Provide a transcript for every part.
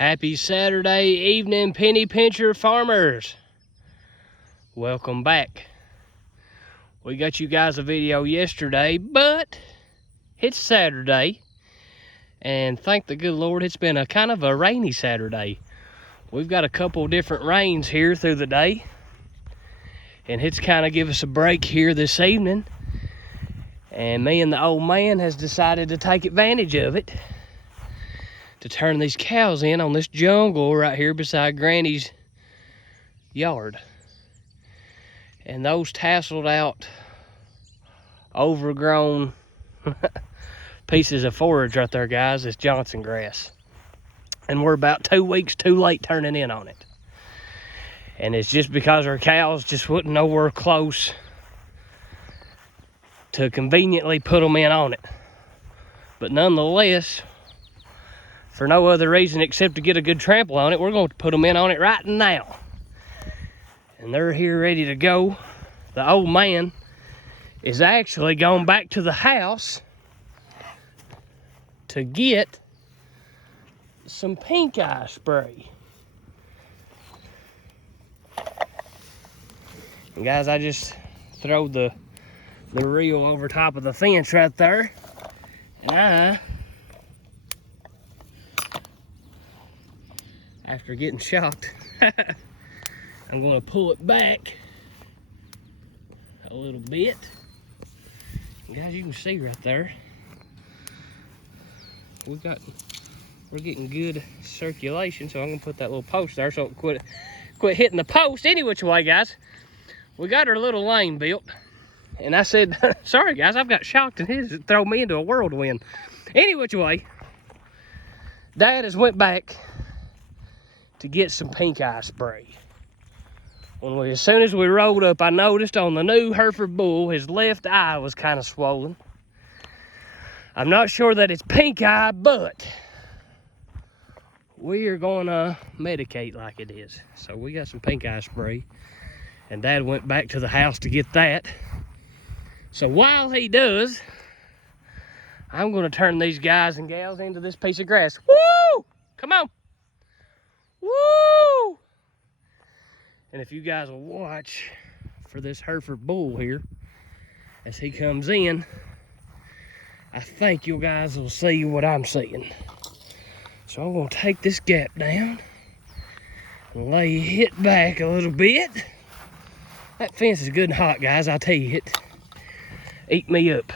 Happy Saturday evening, penny pincher farmers. Welcome back. We got you guys a video yesterday, but it's Saturday, and thank the good Lord it's been a kind of a rainy Saturday. We've got a couple different rains here through the day, and it's kind of give us a break here this evening. And me and the old man has decided to take advantage of it to turn these cows in on this jungle right here beside Granny's yard. And those tasseled out, overgrown pieces of forage right there, guys, is Johnson grass. And we're about 2 weeks too late turning in on it. And it's just because our cows just wasn't nowhere close to conveniently put them in on it. But nonetheless, for no other reason except to get a good trample on it, we're going to put them in on it right now. And they're here ready to go. The old man is actually going back to the house to get some pink eye spray. And guys, I just throw the reel over top of the fence right there. And after getting shocked, I'm going to pull it back a little bit. Guys, you can see right there, we're getting good circulation, so I'm going to put that little post there so it quit hitting the post. Any which way, guys, we got our little lane built. And I said, sorry guys, I've got shocked and his throw me into a whirlwind. Any which way, Dad has went back to get some pink eye spray. As soon as we rolled up, I noticed on the new Hereford bull, his left eye was kind of swollen. I'm not sure that it's pink eye, but we are gonna medicate like it is. So we got some pink eye spray, and Dad went back to the house to get that. So while he does, I'm gonna turn these guys and gals into this piece of grass. Woo! Come on. Woo! And if you guys will watch for this Hereford bull here, as he comes in, I think you guys will see what I'm seeing. So I'm gonna take this gap down and lay it back a little bit. That fence is good and hot, guys, I'll tell you it. Eat me up.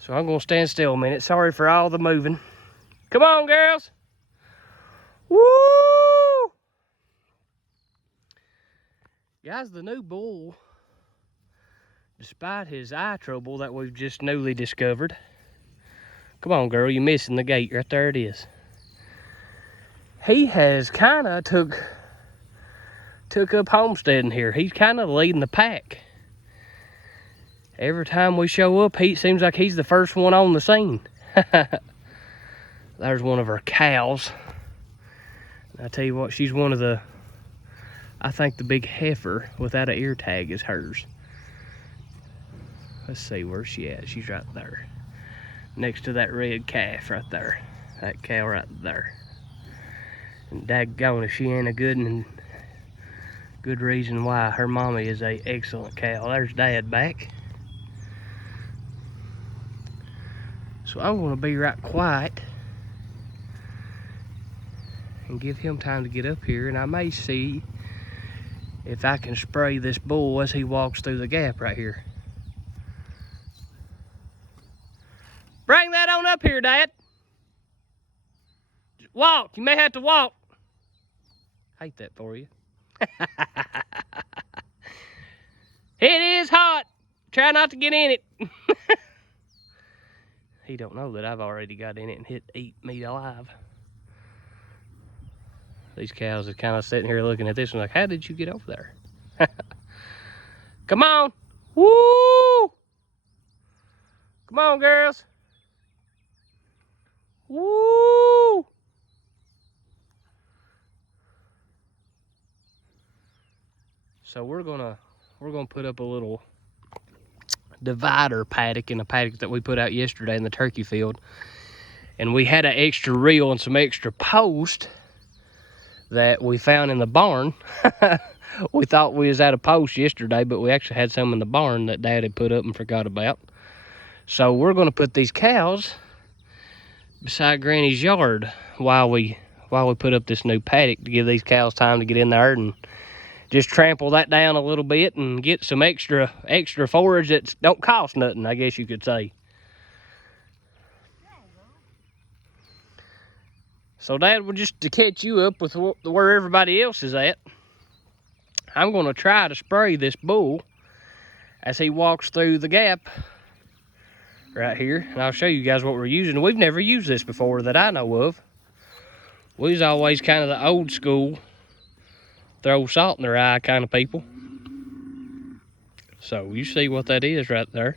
So I'm gonna stand still a minute. Sorry for all the moving. Come on, girls. Woo! Guys, the new bull, despite his eye trouble that we've just newly discovered, come on girl, you're missing the gate, right there it is. He has kind of took up homesteading here. He's kind of leading the pack. Every time we show up, he seems like he's the first one on the scene. There's one of our cows. I tell you what, she's one of the, I think the big heifer without an ear tag is hers. Let's see, where's she at? She's right there. Next to that red calf right there. That cow right there. And daggone if she ain't a good one, good reason why her mommy is a excellent cow. There's Dad back. So I'm gonna be right quiet and give him time to get up here, and I may see if I can spray this bull as he walks through the gap right here. Bring that on up here, Dad. Walk, you may have to walk. Hate that for you. It is hot. Try not to get in it. He don't know that I've already got in it and eat meat alive. These cows are kind of sitting here looking at this one like, how did you get over there? Come on. Woo! Come on, girls. Woo! So we're gonna put up a little divider paddock in a paddock that we put out yesterday in the turkey field. And we had an extra reel and some extra post that we found in the barn. We thought we was out of post yesterday, but we actually had some in the barn that Dad had put up and forgot about. So we're gonna put these cows beside Granny's yard while we put up this new paddock to give these cows time to get in there and just trample that down a little bit and get some extra forage that don't cost nothing, I guess you could say. So Dad, just to catch you up with where everybody else is at, I'm gonna try to spray this bull as he walks through the gap right here. And I'll show you guys what we're using. We've never used this before that I know of. We was always kind of the old school, throw salt in their eye kind of people. So you see what that is right there.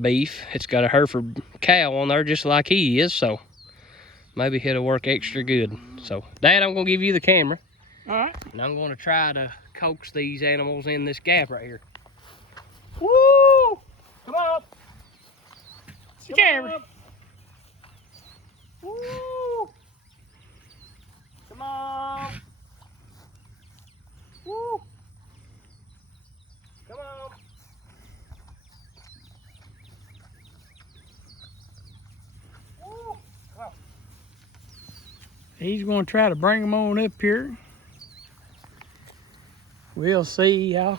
Beef. It's got a Hereford cow on there just like he is, so maybe it'll work extra good. So Dad, I'm gonna give you the camera. All right. And I'm gonna try to coax these animals in this gap right here. Woo! Come on. It's the camera. Up. Woo! Come on. Woo! Come on. Woo! Come on. He's going to try to bring them on up here. We'll see. I'll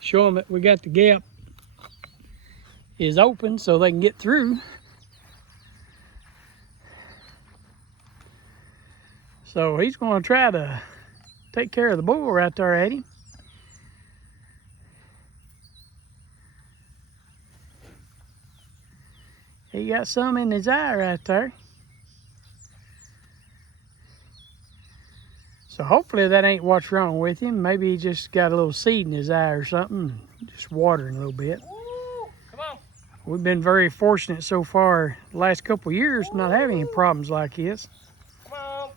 show them that we got the gap is open so they can get through. So he's going to try to take care of the bull right there at him. He got some in his eye right there. So hopefully that ain't what's wrong with him. Maybe he just got a little seed in his eye or something, just watering a little bit. Woo! Come on. We've been very fortunate so far the last couple of years not having any problems like this. Come on.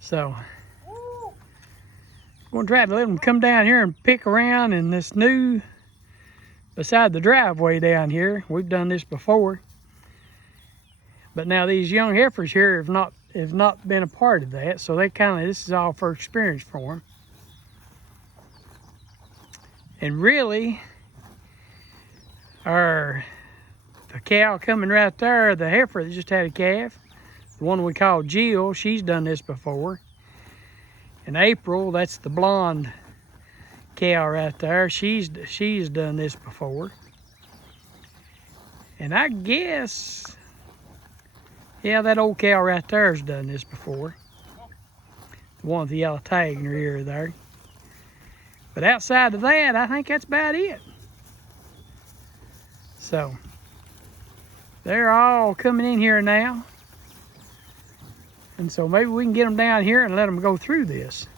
So I'm going to try to let them come down here and pick around in this new, beside the driveway down here. We've done this before. But now these young heifers here have not been a part of that, so this is all first experience for them. And really, the cow coming right there, the heifer that just had a calf, the one we call Jill, she's done this before. And April, that's the blonde cow right there, she's done this before. And I guess, yeah, that old cow right there has done this before. The one with the yellow tag in her ear there. But outside of that, I think that's about it. So, they're all coming in here now. And so maybe we can get them down here and let them go through this.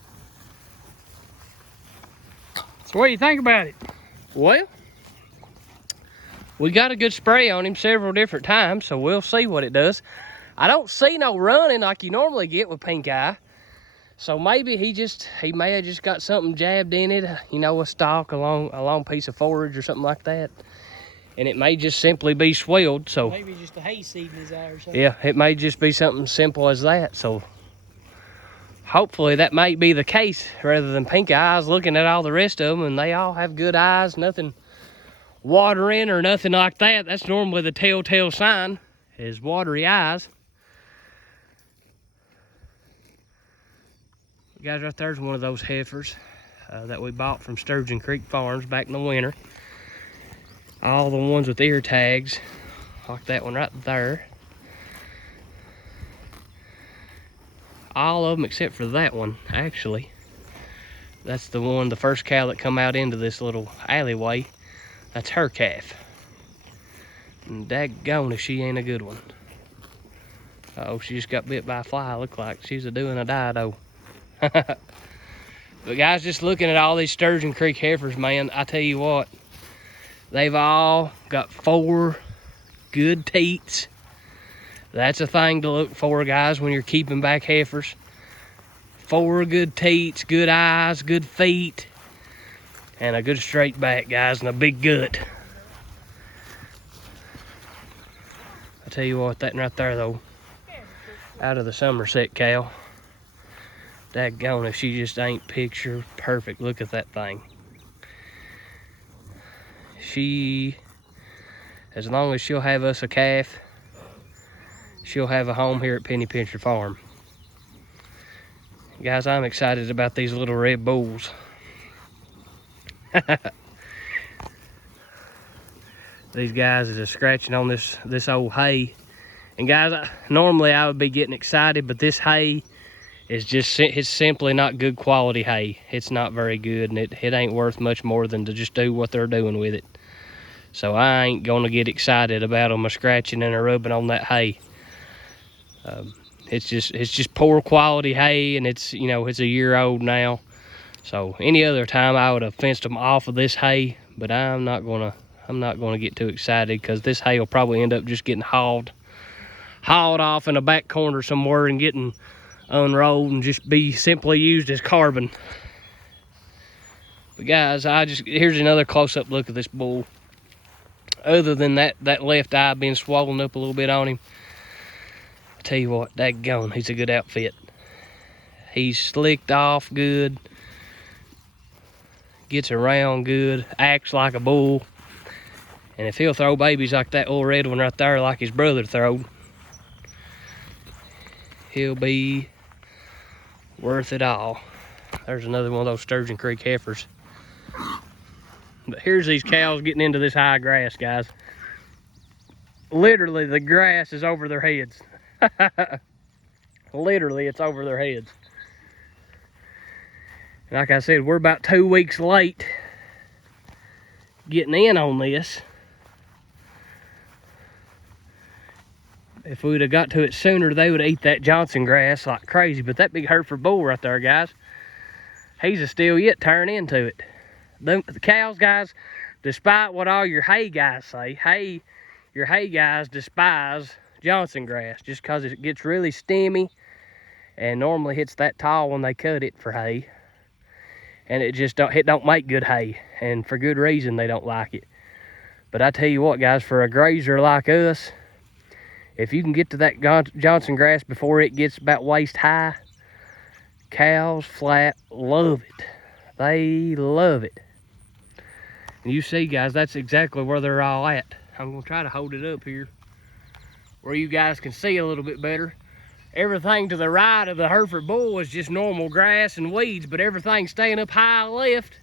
So what do you think about it? Well, we got a good spray on him several different times, so we'll see what it does. I don't see no running like you normally get with pink eye. So maybe he may have just got something jabbed in it, you know, a stalk, a long piece of forage or something like that. And it may just simply be swelled, so. Maybe just a hayseed in his eye or something. Yeah, it may just be something simple as that, so. Hopefully that may be the case rather than pink eye. I was looking at all the rest of them and they all have good eyes, nothing watering or nothing like that. That's normally the telltale sign, is watery eyes. Guys, right there's one of those heifers that we bought from Sturgeon Creek Farms back in the winter. All the ones with ear tags, like that one right there. All of them except for that one, actually. That's the one, the first cow that come out into this little alleyway. That's her calf. And daggone if she ain't a good one. Uh-oh, she just got bit by a fly, look like she's doing a dido. But guys, just looking at all these Sturgeon Creek heifers, man, I tell you what, they've all got 4 good teats. That's a thing to look for, guys, when you're keeping back heifers. 4 good teats, good eyes, good feet, and a good straight back, guys, and a big gut. I tell you what, that right there though, out of the Somerset cow, daggone if she just ain't picture perfect. Look at that thing. She, as long as she'll have us a calf, she'll have a home here at Penny Pincher Farm. Guys, I'm excited about these little red bulls. These guys are just scratching on this old hay. And guys, normally I would be getting excited, but this hay is it's simply not good quality hay. It's not very good, and it ain't worth much more than to just do what they're doing with it. So I ain't gonna get excited about them scratching and rubbing on that hay. It's just poor quality hay, and it's, you know, it's a year old now. So any other time I would have fenced them off of this hay, but I'm not gonna get too excited, because this hay will probably end up just getting hauled off in a back corner somewhere and getting unrolled and just be simply used as carbon. But guys, here's another close-up look at this bull. Other than that left eye being swollen up a little bit on him, I tell you what, daggone, he's a good outfit. He's slicked off good, gets around good, acts like a bull. And if he'll throw babies like that old red one right there, like his brother throwed, he'll be worth it all. There's another one of those Sturgeon Creek heifers. But here's these cows getting into this high grass, guys. Literally, the grass is over their heads. Literally, it's over their heads. And like I said, we're about 2 weeks late getting in on this. If we'd have got to it sooner, they would eat that Johnson grass like crazy. But that big Hereford bull right there, guys, he's a still yet turn into it. The cows, guys, despite what all your hay guys say, your hay guys despise Johnson grass just because it gets really stemmy and normally hits that tall when they cut it for hay. And it don't make good hay, and for good reason they don't like it. But I tell you what, guys, for a grazer like us, if you can get to that Johnson grass before it gets about waist high, cows flat love it. They love it. And you see, guys, that's exactly where they're all at. I'm gonna try to hold it up here where you guys can see a little bit better. Everything to the right of the Hereford bull is just normal grass and weeds, but everything staying up high left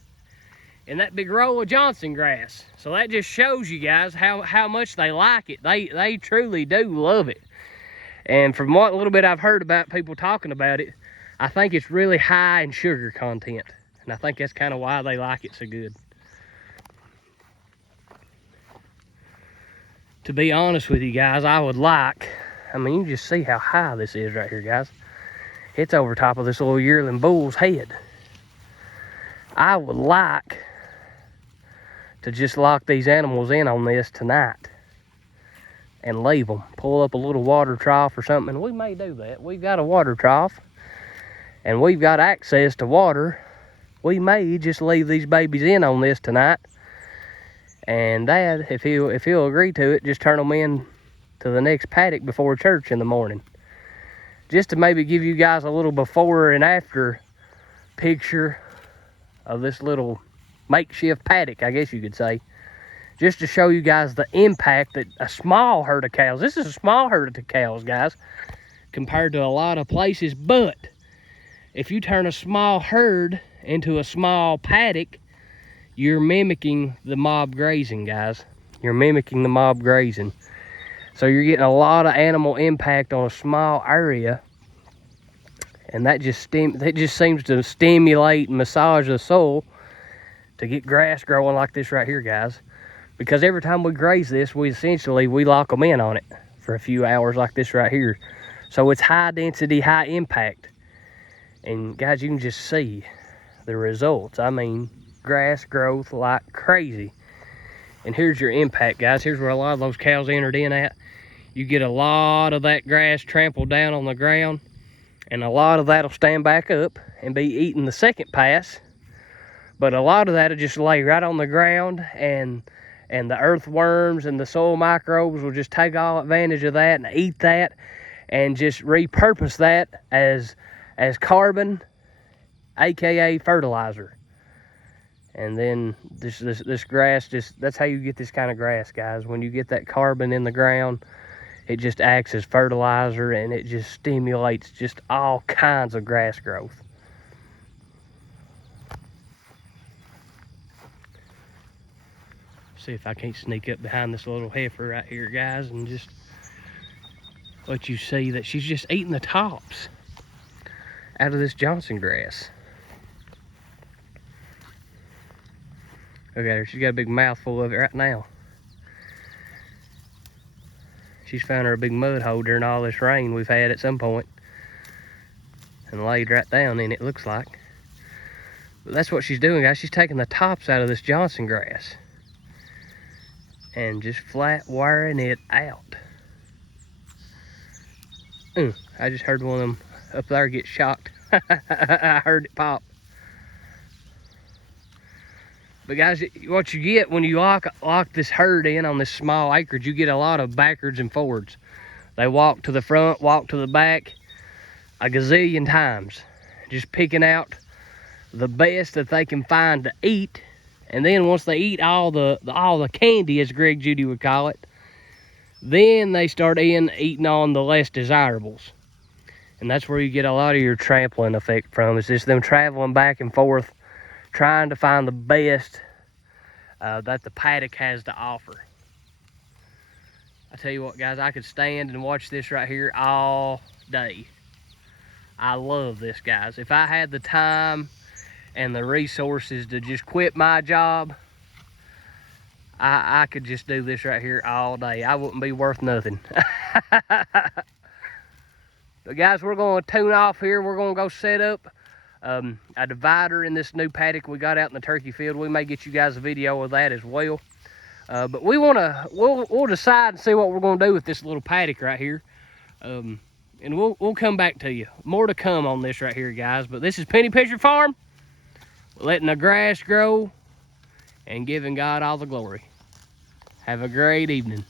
in that big row of Johnson grass. So that just shows you guys how much they like it. They truly do love it. And from what little bit I've heard about people talking about it, I think it's really high in sugar content. And I think that's kind of why they like it so good. To be honest with you guys, I mean, you just see how high this is right here, guys. It's over top of this little yearling bull's head. I would like to just lock these animals in on this tonight and leave them. Pull up a little water trough or something, and we may do that. We've got a water trough, and we've got access to water. We may just leave these babies in on this tonight, and Dad, if he'll agree to it, just turn them in to the next paddock before church in the morning, just to maybe give you guys a little before and after picture of this little makeshift paddock, I guess you could say, just to show you guys the impact that a small herd of cows, this is a small herd of cows, guys, compared to a lot of places. But if you turn a small herd into a small paddock, you're mimicking the mob grazing, guys. You're mimicking the mob grazing. So you're getting a lot of animal impact on a small area, and that just seems to stimulate and massage the soil to get grass growing like this right here, guys. Because every time we graze this, we lock them in on it for a few hours like this right here. So it's high density, high impact. And guys, you can just see the results. I mean, grass growth like crazy. And here's your impact, guys. Here's where a lot of those cows entered in at. You get a lot of that grass trampled down on the ground, and a lot of that'll stand back up and be eating the second pass. But a lot of that'll just lay right on the ground, and and the earthworms and the soil microbes will just take all advantage of that and eat that and just repurpose that as carbon, aka fertilizer. And then this grass, that's how you get this kind of grass, guys. When you get that carbon in the ground, it just acts as fertilizer, and it just stimulates just all kinds of grass growth. See if I can't sneak up behind this little heifer right here, guys, and just let you see that she's just eating the tops out of this Johnson grass. Look at her, she's got a big mouthful of it right now. She's found her a big mud hole during all this rain we've had at some point and laid right down in it, looks like. But that's what she's doing, guys. She's taking the tops out of this Johnson grass and just flat wiring it out. I just heard one of them up there get shocked. I heard it pop. But guys, what you get when you lock this herd in on this small acreage, you get a lot of backwards and forwards. They walk to the front, walk to the back a gazillion times, just picking out the best that they can find to eat. And then once they eat all the candy, as Greg Judy would call it, then they start eating on the less desirables. And that's where you get a lot of your trampling effect from. It's just them traveling back and forth, trying to find the best that the paddock has to offer. I tell you what, guys, I could stand and watch this right here all day. I love this, guys. If I had the time and the resources to just quit my job, I could just do this right here all day. I wouldn't be worth nothing. But guys, we're going to tune off here. We're going to go set up a divider in this new paddock we got out in the turkey field. We may get you guys a video of that as well. But we'll decide and see what we're going to do with this little paddock right here. And we'll come back to you. More to come on this right here, guys. But this is Penny Pincher Farm, letting the grass grow and giving God all the glory. Have a great evening.